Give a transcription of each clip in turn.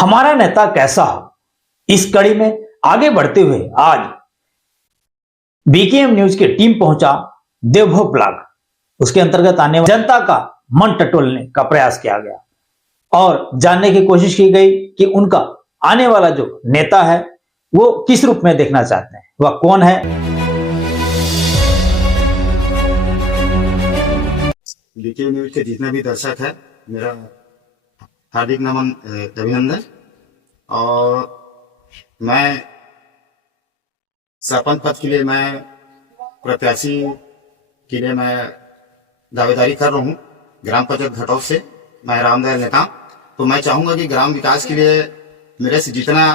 हमारा नेता कैसा हो, इस कड़ी में आगे बढ़ते हुए आज बीकेएम न्यूज की टीम पहुंचा देवभोग ब्लॉक। उसके अंतर्गत आने वाली जनता का मन टटोलने का प्रयास किया गया और जानने की कोशिश की गई कि उनका आने वाला जो नेता है वो किस रूप में देखना चाहते हैं, वह कौन है। बीकेएम न्यूज के जितने भी दर्शक है, मेरा हार्दिक नमन अभिनंदन। और मैं सरपंच पद के लिए मैं प्रत्याशी के लिए मैं दावेदारी कर रहा हूँ ग्राम पंचायत घटौत से। मैं रामदयाल नेता। तो मैं चाहूंगा कि ग्राम विकास के लिए मेरे से जितना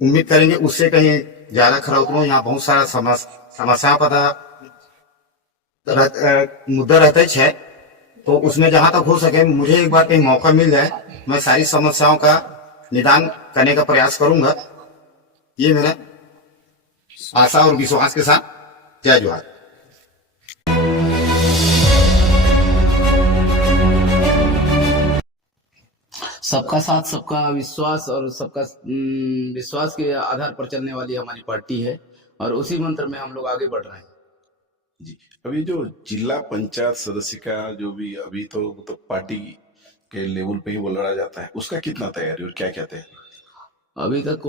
उम्मीद करेंगे उससे कहीं ज्यादा खरा उतरूं। यहाँ बहुत सारा समस्या पता मुद्दा रहता है, तो उसमें जहां तक हो सके मुझे एक बार कहीं मौका मिल जाए, मैं सारी समस्याओं का निदान करने का प्रयास करूंगा। ये मेरा आशा और विश्वास के साथ जय जोहार। सबका साथ, सबका विश्वास और सबका विश्वास के आधार पर चलने वाली हमारी पार्टी है और उसी मंत्र में हम लोग आगे बढ़ रहे हैं। जी, अभी जो जिला पंचायत सदस्य का जो भी अभी तो पार्टी के लेवल पे ही वो लड़ा जाता है, उसका कितना तैयारी और क्या कहते हैं? अभी तक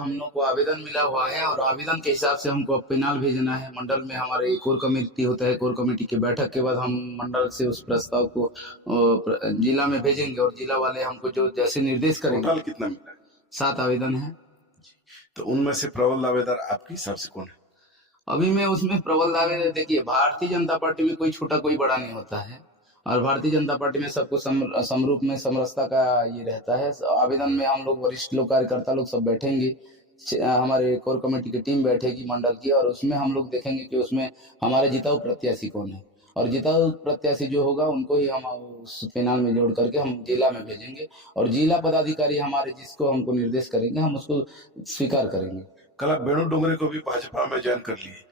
हम लोग को आवेदन मिला हुआ है और आवेदन के हिसाब से हमको पेनाल भेजना है। मंडल में हमारे कोर कमेटी होता है, कोर कमेटी के बैठक के बाद हम मंडल से उस प्रस्ताव को जिला में भेजेंगे और जिला वाले हमको जो जैसे निर्देश करेंगे। टोटल कितना मिला है? 7 आवेदन है। तो उनमें से प्रबल दावेदार आपके हिसाब से कौन है? अभी मैं उसमें प्रबल दावे, देखिए भारतीय जनता पार्टी में कोई छोटा कोई बड़ा नहीं होता है और भारतीय जनता पार्टी में सबको समरूप में समरसता का ये रहता है। आवेदन में हम लोग वरिष्ठ लोग, कार्यकर्ता लोग सब बैठेंगे, हमारे कोर कमेटी की टीम बैठेगी मंडल की, और उसमें हम लोग देखेंगे कि उसमें हमारे जिताऊ प्रत्याशी कौन है और जिताऊ प्रत्याशी जो होगा उनको ही हम उस पेनाल में जोड़ करके हम जिला में भेजेंगे और जिला पदाधिकारी हमारे जिसको हमको निर्देश करेंगे हम उसको स्वीकार करेंगे। कल आप वेणु डोंगरे को भी भाजपा में ज्वाइन कर लिए,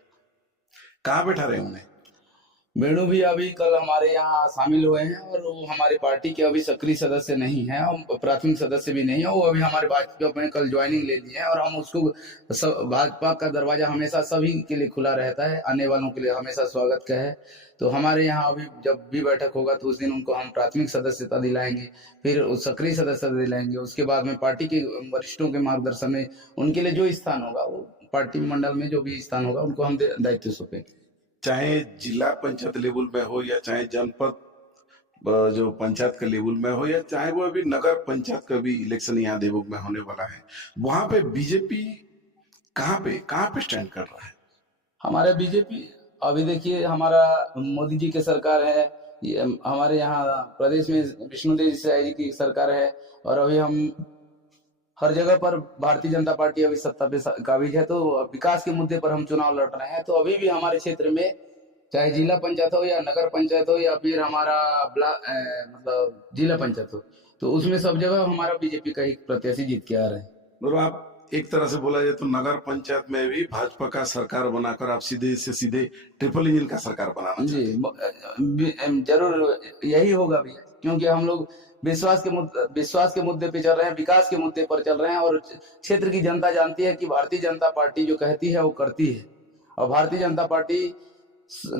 कहाँ बैठा रहे उन्हें? वेणु भी अभी कल हमारे यहाँ शामिल हुए हैं और वो हमारी पार्टी के अभी सक्रिय सदस्य नहीं है, हम प्राथमिक सदस्य भी नहीं है। वो अभी हमारे भाजपा में कल ज्वाइनिंग ले लिए हैं और हम उसको भाजपा का दरवाजा हमेशा सभी के लिए खुला रहता है, आने वालों के लिए हमेशा स्वागत का है। तो हमारे यहाँ अभी जब भी बैठक होगा तो उस दिन उनको हम प्राथमिक सदस्यता दिलाएंगे, फिर सक्रिय सदस्यता दिलाएंगे। उसके बाद में पार्टी के वरिष्ठों के मार्गदर्शन में उनके लिए जो स्थान होगा, वो पार्टी मंडल में जो भी स्थान होगा उनको हम दायित्व सौंपेंगे। चाहे जिला पंचायत लेवल में हो या चाहे जनपद जो पंचायत के लेवल में हो या चाहे वो अभी नगर पंचायत का भी इलेक्शन यहाँ देवोग में होने वाला है, वहां पे बीजेपी कहाँ पे स्टैंड कर रहा है? हमारे बीजेपी अभी देखिए, हमारा मोदी जी की सरकार है, हमारे यहाँ प्रदेश में विष्णुदेव साई जी की सरकार है और अभी हम हर जगह पर भारतीय जनता पार्टी अभी सत्ता पे काबिज है। तो विकास के मुद्दे पर हम चुनाव लड़ रहे हैं। तो अभी भी हमारे क्षेत्र में चाहे जिला पंचायत हो या नगर पंचायत हो या फिर हमारा मतलब जिला पंचायत हो, तो उसमें सब जगह हमारा बीजेपी का ही प्रत्याशी जीत के आ रहे हैं। मतलब आप एक तरह से बोला जाए तो नगर पंचायत में भी भाजपा का सरकार बनाकर आप सीधे से सीधे ट्रिपल इंजन का सरकार बनाना जी, चाहते जरूर यही होगा भी, क्योंकि हम लोग विश्वास के मुद्दे पे चल रहे हैं, विकास के मुद्दे पर चल रहे हैं और क्षेत्र की जनता जानती है कि भारतीय जनता पार्टी जो कहती है वो करती है और भारतीय जनता पार्टी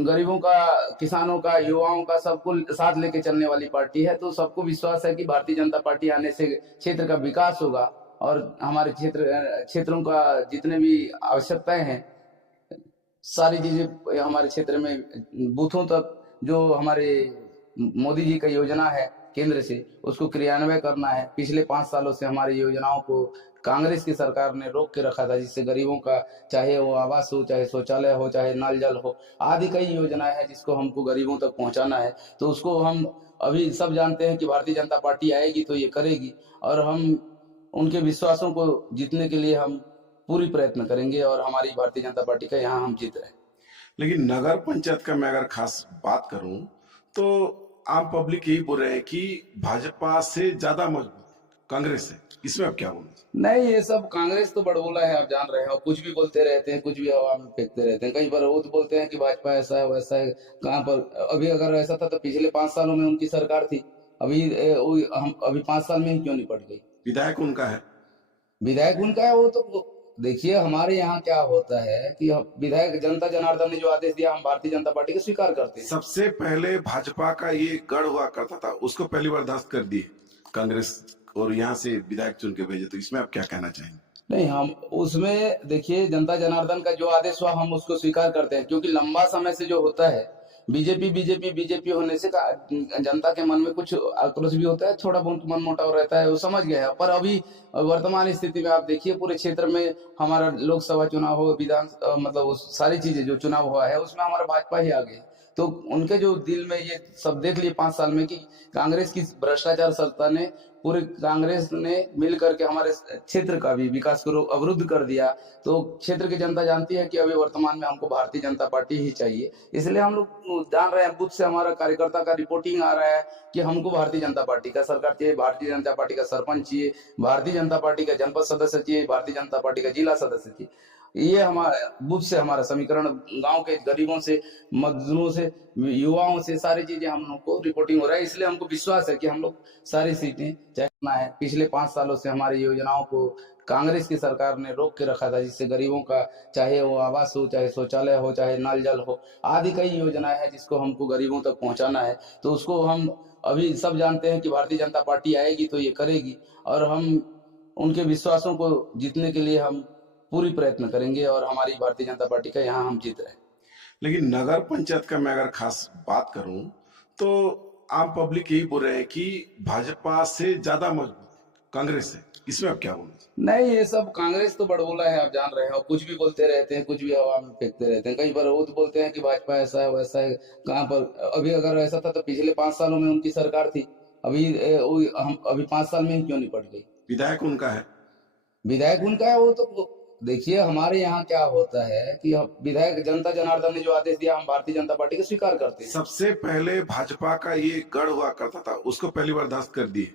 गरीबों का, किसानों का, युवाओं का सबको साथ लेके चलने वाली पार्टी है। तो सबको विश्वास है कि भारतीय जनता पार्टी आने से क्षेत्र का विकास होगा और हमारे क्षेत्रों का जितने भी आवश्यकताएं हैं सारी चीजें हमारे क्षेत्र में बूथों तक, जो हमारे मोदी जी का योजना है केंद्र से, उसको क्रियान्वय करना है। पिछले 5 सालों से हमारी योजनाओं को कांग्रेस की सरकार ने रोक के रखा था, जिससे गरीबों का चाहे वो आवास हो, चाहे शौचालय हो, चाहे नल जल हो, आदि कई योजनाएं हैं जिसको हमको गरीबों तक पहुंचाना है। तो उसको हम अभी सब जानते हैं कि भारतीय जनता पार्टी आएगी तो ये करेगी और हम उनके विश्वासों को जीतने के लिए हम पूरी प्रयत्न करेंगे और हमारी भारतीय जनता पार्टी का यहाँ हम जीत रहे हैं। लेकिन नगर पंचायत का मैं अगर खास बात करूं तो आम पब्लिक यही बोल रहे हैं कि भाजपा से ज्यादा मजबूत कांग्रेस है, इसमें आप क्या बोलना? नहीं, ये सब कांग्रेस तो बड़बोला है, आप जान रहे हैं, और कुछ भी बोलते रहते हैं, कुछ भी हवा में फेंकते रहते हैं। कई बार वो तो बोलते हैं कि भाजपा ऐसा है वैसा है, कहाँ पर अभी अगर ऐसा था तो पिछले 5 सालों में उनकी सरकार थी, अभी हम अभी 5 साल में ही क्यों नहीं पड़ गई? विधायक उनका है। विधायक उनका है, वो तो देखिए हमारे यहाँ क्या होता है कि विधायक जनता जनार्दन ने जो आदेश दिया हम भारतीय जनता पार्टी को स्वीकार करते हैं। सबसे पहले भाजपा का ये गढ़ हुआ करता था, उसको पहली बार ध्वस्त कर दिए कांग्रेस और यहाँ से विधायक चुन के भेजे, तो इसमें आप क्या कहना चाहेंगे? नहीं, हम उसमें देखिए जनता जनार्दन का जो आदेश हुआ हम उसको स्वीकार करते हैं, क्योंकि लंबा समय से जो होता है बीजेपी बीजेपी बीजेपी होने से जनता के मन में कुछ आक्रोश भी होता है, थोड़ा बहुत मन मुटाव रहता है, वो समझ गए हैं। पर अभी वर्तमान स्थिति में आप देखिए पूरे क्षेत्र में हमारा लोकसभा चुनाव हो, विधान मतलब वो सारी चीजें जो चुनाव हुआ है उसमें हमारा भाजपा ही आगे है। तो उनके जो दिल में ये सब देख लिए 5 साल में कि कांग्रेस की भ्रष्टाचार सत्ता ने पूरे कांग्रेस ने मिल करके हमारे क्षेत्र का भी विकास को अवरुद्ध कर दिया। तो क्षेत्र की जनता जानती है कि अभी वर्तमान में हमको भारतीय जनता पार्टी ही चाहिए, इसलिए हम लोग जान रहे हैं, बूथ से हमारा कार्यकर्ता का रिपोर्टिंग आ रहा है कि हमको भारतीय जनता पार्टी का सरकार चाहिए, भारतीय जनता पार्टी का सरपंच चाहिए, भारतीय जनता पार्टी का जनपद सदस्य चाहिए, भारतीय जनता पार्टी का जिला सदस्य चाहिए। ये हमारा बूथ से हमारा समीकरण, गांव के गरीबों से, मजदूरों से, युवाओं से सारी चीजें हम लोग को रिपोर्टिंग हो रहा है, इसलिए हमको विश्वास है कि हम लोग सारी सीटें चाहना है। पिछले 5 सालों से हमारी योजनाओं को कांग्रेस की सरकार ने रोक के रखा था, जिससे गरीबों का चाहे वो आवास हो, चाहे शौचालय हो, चाहे नल जल हो, आदि कई योजनाएं हैं जिसको हमको गरीबों तक पहुंचाना है। तो उसको हम अभी सब जानते हैं कि भारतीय जनता पार्टी आएगी तो ये करेगी, और हम उनके विश्वासों को जीतने के लिए हम पूरी प्रयत्न करेंगे, और हमारी भारतीय जनता पार्टी का यहाँ हम जीत रहे हैं। लेकिन नगर पंचायत का मैं अगर खास बात करूं तो आम पब्लिक यही बोल रहे हैं कि भाजपा से ज्यादा मजबूत कांग्रेस है, इसमें आप क्या बोलेंगे? नहीं, ये सब कांग्रेस तो बड़बोला है, आप जान रहे हैं, और कुछ भी बोलते रहते हैं, कुछ भी हवा में फेंकते रहते हैं। कई बार वो तो बोलते हैं कि भाजपा ऐसा है वैसा है, कहाँ पर अभी अगर ऐसा था तो पिछले 5 सालों में उनकी सरकार थी, अभी हम अभी 5 साल में ही क्यों निपट गई? विधायक उनका है। विधायक उनका है, वो तो देखिए हमारे यहाँ क्या होता है कि विधायक जनता जनार्दन ने जो आदेश दिया हम भारतीय जनता पार्टी को स्वीकार करते हैं। सबसे पहले भाजपा का ये गढ़ हुआ करता था, उसको पहली बार ध्वस्त कर दिए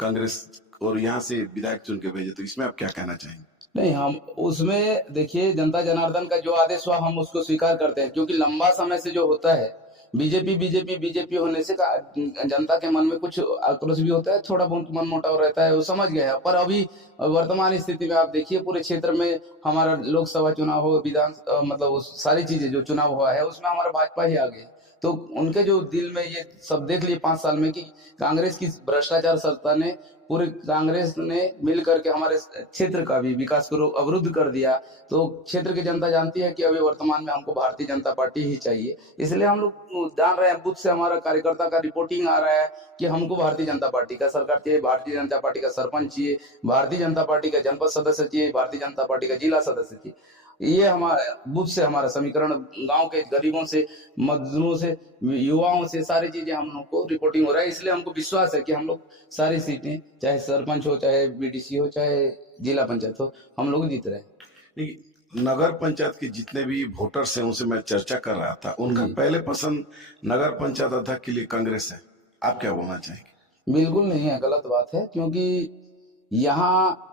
कांग्रेस और यहाँ से विधायक चुन के भेजे, तो इसमें आप क्या कहना चाहेंगे? नहीं, हम उसमें देखिए जनता जनार्दन का जो आदेश हुआ हम उसको स्वीकार करते हैं, क्योंकि लंबा समय से जो होता है बीजेपी बीजेपी बीजेपी होने से जनता के मन में कुछ आक्रोश भी होता है, थोड़ा बहुत मन मुटाव रहता है, वो समझ गए हैं। पर अभी वर्तमान स्थिति में आप देखिए पूरे क्षेत्र में हमारा लोकसभा चुनाव हो, विधान मतलब वो सारी चीजें जो चुनाव हुआ है उसमें हमारा भाजपा ही आगे है। तो उनके जो दिल में ये सब देख लिए 5 साल में कि कांग्रेस की भ्रष्टाचार सत्ता ने पूरे कांग्रेस ने मिल करके हमारे क्षेत्र का भी विकास को अवरुद्ध कर दिया। तो क्षेत्र की जनता जानती है कि अभी वर्तमान में हमको भारतीय जनता पार्टी ही चाहिए, इसलिए हम लोग जान रहे हैं, बूथ से हमारा कार्यकर्ता का रिपोर्टिंग आ रहा है कि हमको भारतीय जनता पार्टी का सरकार चाहिए, भारतीय जनता पार्टी का सरपंच चाहिए, भारतीय जनता पार्टी का जनपद सदस्य चाहिए, भारतीय जनता पार्टी का जिला सदस्य चाहिए। ये हमारा बूथ से हमारा समीकरण, गांव के गरीबों से, मजदूरों से, युवाओं से सारी चीजें हम लोग को रिपोर्टिंग हो रहा है, इसलिए हमको विश्वास है कि हम लोग सारी सीटें चाहे सरपंच हो, चाहे बीडीसी हो, चाहे जिला पंचायत हो, हम लोग जीत रहे हैं। देखिए, नगर पंचायत के जितने भी वोटर्स हैं उनसे मैं चर्चा कर रहा था, उनका पहले पसंद नगर पंचायत अध्यक्ष के लिए कांग्रेस है, आप क्या बोलना चाहेंगे? बिल्कुल नहीं है, गलत बात है, क्योंकि यहाँ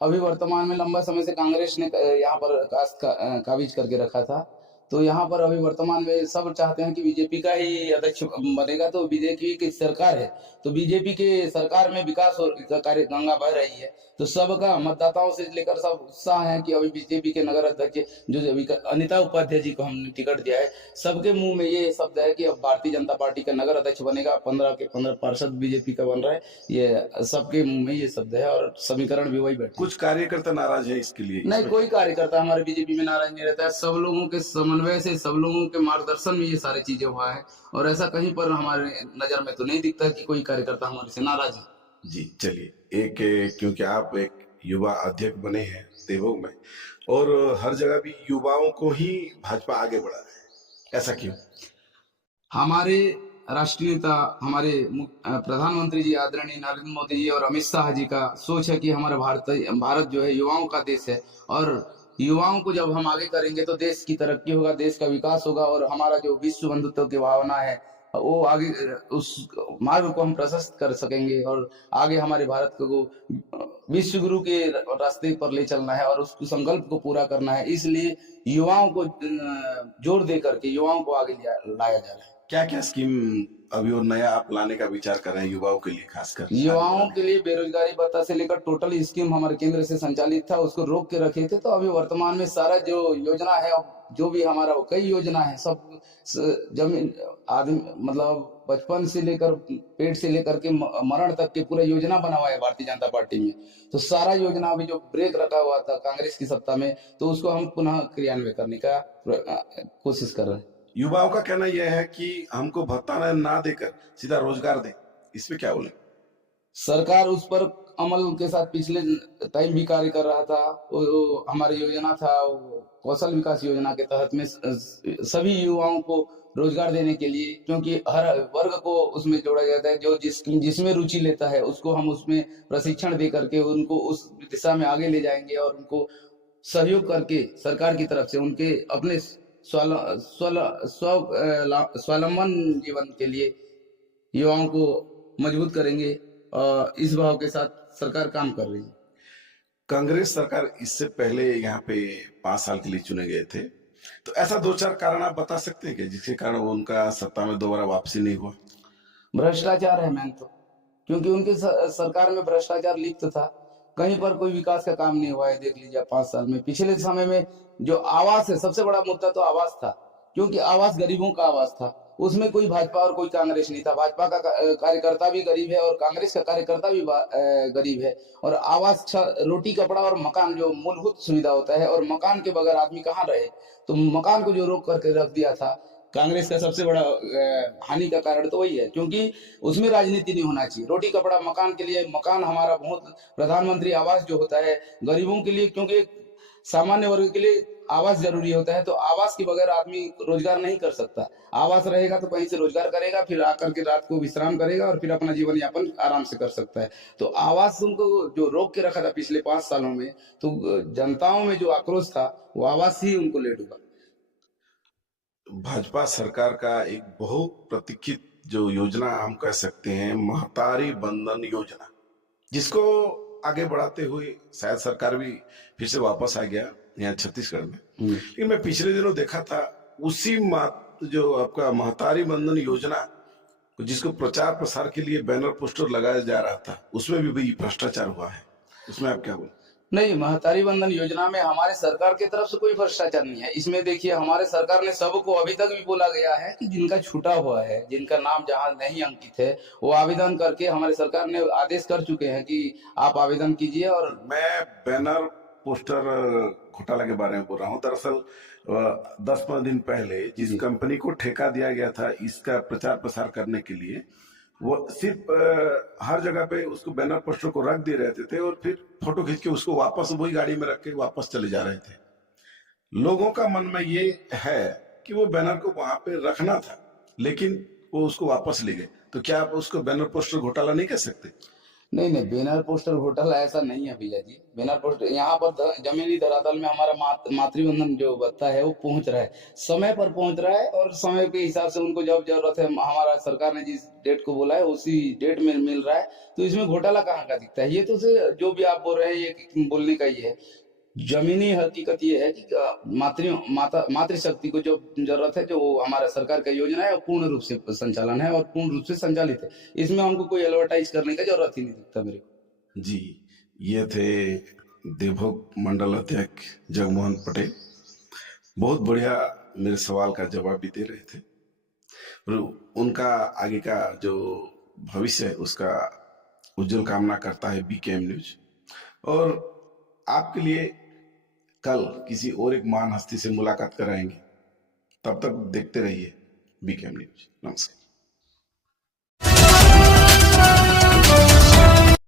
अभी वर्तमान में लंबा समय से कांग्रेस ने यहाँ पर काबिज करके रखा था। तो यहाँ पर अभी वर्तमान में सब चाहते हैं कि बीजेपी का ही अध्यक्ष बनेगा, तो बीजेपी की सरकार है, तो बीजेपी के सरकार में विकास और कार्य गंगा बह रही है, तो सबका मतदाताओं से लेकर सब उत्साह है कि अभी बीजेपी के नगर अध्यक्ष जो अनिता उपाध्याय जी को हमने टिकट दिया है, सबके मुंह में ये शब्द है कि अब भारतीय जनता पार्टी का नगर अध्यक्ष बनेगा, 15 के 15 पार्षद बीजेपी का बन रहा है, ये सबके मुंह में ये शब्द है, और समीकरण भी वही बैठे। कुछ कार्यकर्ता नाराज है इसके लिए? नहीं, कोई कार्यकर्ता हमारे बीजेपी में नाराज नहीं रहता है, सब लोगों के समन्वय से, सब लोगों के मार्गदर्शन में ये सारी चीजें हुआ है, और ऐसा कहीं पर हमारे नजर में तो नहीं दिखता कि कोई कार्यकर्ता हमारे से नाराज है। जी चलिए, क्योंकि आप एक युवा अध्यक्ष बने हैं देवोग में, और हर जगह भी युवाओं को ही भाजपा आगे बढ़ा रहा है, ऐसा क्यों? हमारे राष्ट्रीय नेता, हमारे प्रधानमंत्री जी आदरणीय नरेंद्र मोदी जी और अमित शाह जी का सोच है कि हमारा भारत जो है युवाओं का देश है, और युवाओं को जब हम आगे करेंगे तो देश की तरक्की होगा, देश का विकास होगा, और हमारा जो विश्व बंधुत्व की भावना है वो आगे उस मार्ग को हम प्रशस्त कर सकेंगे, और आगे हमारे भारत को विश्व गुरु के रास्ते पर ले चलना है और उस संकल्प को पूरा करना है। इसलिए युवाओं को जोर दे करके युवाओं को आगे लाया जा रहा है। क्या क्या स्कीम अभी और नया आप लाने का विचार कर रहे हैं युवाओं के लिए, खासकर युवाओं के लिए बेरोजगारी भत्ता से लेकर टोटल स्कीम हमारे केंद्र से संचालित था, उसको रोक के रखे थे। तो अभी वर्तमान में सारा जो योजना है, जो भी हमारा कई योजना है, सब जमीन आदमी मतलब बचपन से लेकर पेट से लेकर के मरण तक के पूरा योजना बना हुआ है भारतीय जनता पार्टी में। तो सारा योजना अभी जो ब्रेक रखा हुआ था कांग्रेस की सत्ता में, तो उसको हम पुनः क्रियान्वयन करने का कोशिश कर रहे हैं। युवाओं का कहना यह है कि हमको भत्ता ना देकर सीधा रोजगार दे, इसमें क्या बोले? सरकार उस पर अमल के साथ पिछले टाइम भी कार्य कर रहा था। वो हमारी योजना था, वो कौशल विकास योजना के तहत में सभी युवाओं को रोजगार देने के लिए, क्योंकि हर वर्ग को उसमें जोड़ा जाता है। जो जिसमें रुचि लेता है उसको हम उसमें प्रशिक्षण दे करके उनको उस दिशा में आगे ले जाएंगे और उनको सहयोग करके सरकार की तरफ से उनके अपने स्वावलंबन जीवन के लिए युवाओं को मजबूत करेंगे। और इस भाव के साथ सरकार काम कर रही है। कांग्रेस सरकार इससे पहले यहाँ पे 5 साल के लिए चुने गए थे, तो ऐसा 2-4 कारण आप बता सकते हैं कि जिसके कारण उनका सत्ता में दोबारा वापसी नहीं हुआ? भ्रष्टाचार है मैन तो, क्योंकि उनके सरकार में भ्रष्टाचार लिप्त था। कहीं पर कोई विकास का काम नहीं हुआ है। देख लीजिए 5 साल में। पिछले समय में जो आवास है, सबसे बड़ा मुद्दा तो आवास था, क्योंकि आवास गरीबों का आवास था। उसमें कोई भाजपा और कोई कांग्रेस नहीं था। भाजपा का कार्यकर्ता भी गरीब है और कांग्रेस का कार्यकर्ता भी गरीब है। और आवास, रोटी कपड़ा और मकान जो मूलभूत सुविधा होता है, और मकान के बगैर आदमी कहाँ रहे। तो मकान को जो रोक करके रख दिया था, कांग्रेस का सबसे बड़ा हानि का कारण तो वही है, क्योंकि उसमें राजनीति नहीं होना चाहिए। रोटी कपड़ा मकान के लिए, मकान हमारा बहुत, प्रधानमंत्री आवास जो होता है गरीबों के लिए, क्योंकि सामान्य वर्ग के लिए आवास जरूरी होता है। तो आवास के बगैर आदमी रोजगार नहीं कर सकता। आवास रहेगा तो कहीं से रोजगार करेगा, फिर आकर के रात को विश्राम करेगा और फिर अपना जीवन यापन आराम से कर सकता है। तो आवास उनको जो रोक के रखा था पिछले 5 सालों में, तो जनताओं में जो आक्रोश था, वो आवास ही उनको ले डूबा। भाजपा सरकार का एक बहुत प्रतीक्षित जो योजना हम कह सकते हैं, महतारी बंधन योजना, जिसको आगे बढ़ाते हुए शायद सरकार भी फिर से वापस आ गया यहाँ छत्तीसगढ़ में। लेकिन मैं पिछले दिनों देखा था उसी जो आपका महतारी बंधन योजना, जिसको प्रचार प्रसार के लिए बैनर पोस्टर लगाया जा रहा था, उसमें भी भ्रष्टाचार हुआ है। उसमें आप क्या बोल? नहीं, महतारी बंधन योजना में हमारे सरकार की तरफ से कोई भ्रष्टाचार नहीं है। इसमें देखिए, हमारे सरकार ने सबको, अभी तक भी बोला गया है कि जिनका छूटा हुआ है, जिनका नाम जहां नहीं अंकित है, वो आवेदन करके, हमारे सरकार ने आदेश कर चुके हैं कि आप आवेदन कीजिए। और मैं बैनर पोस्टर घोटाला के बारे में बोल रहा हूँ। दरअसल 10-15 दिन पहले जिस कंपनी को ठेका दिया गया था इसका प्रचार प्रसार करने के लिए, वो सिर्फ हर जगह पे उसको बैनर पोस्टर को रख दे रहते थे और फिर फोटो खींच के उसको वापस वही गाड़ी में रख के वापस चले जा रहे थे। लोगों का मन में ये है कि वो बैनर को वहां पे रखना था, लेकिन वो उसको वापस ले गए। तो क्या आप उसको बैनर पोस्टर घोटाला नहीं कह सकते? नहीं, बैनर पोस्टर घोटाला ऐसा नहीं है भैया जी। बैनर पोस्टर, यहाँ पर जमीनी धरातल में हमारा मातृबंधन जो भत्ता है वो पहुंच रहा है, समय पर पहुंच रहा है। और समय के हिसाब से उनको जब जरूरत है, हमारा सरकार ने जिस डेट को बोला है उसी डेट में मिल रहा है। तो इसमें घोटाला कहाँ का दिखता है? ये तो जो भी आप बोल रहे हैं, ये बोलने का ये है। जमीनी हकीकत ये है कि मातृशक्ति को जो जरूरत है, जो हमारा सरकार का योजना है, वो पूर्ण रूप से संचालन है और पूर्ण रूप से संचालित है। इसमें हमको कोई एडवर्टाइज करने का जरूरत ही नहीं दिखता मेरे को। जी, ये थे देवभोग मंडल अध्यक्ष जगमोहन पटेल। बहुत बढ़िया मेरे सवाल का जवाब भी दे रहे थे। उनका आगे का जो भविष्य है उसका उज्जवल कामना करता है बीकेएम न्यूज। और आपके लिए कल किसी और एक महान हस्ती से मुलाकात कराएंगे। तब तक देखते रहिए बीकेएम न्यूज। नमस्कार।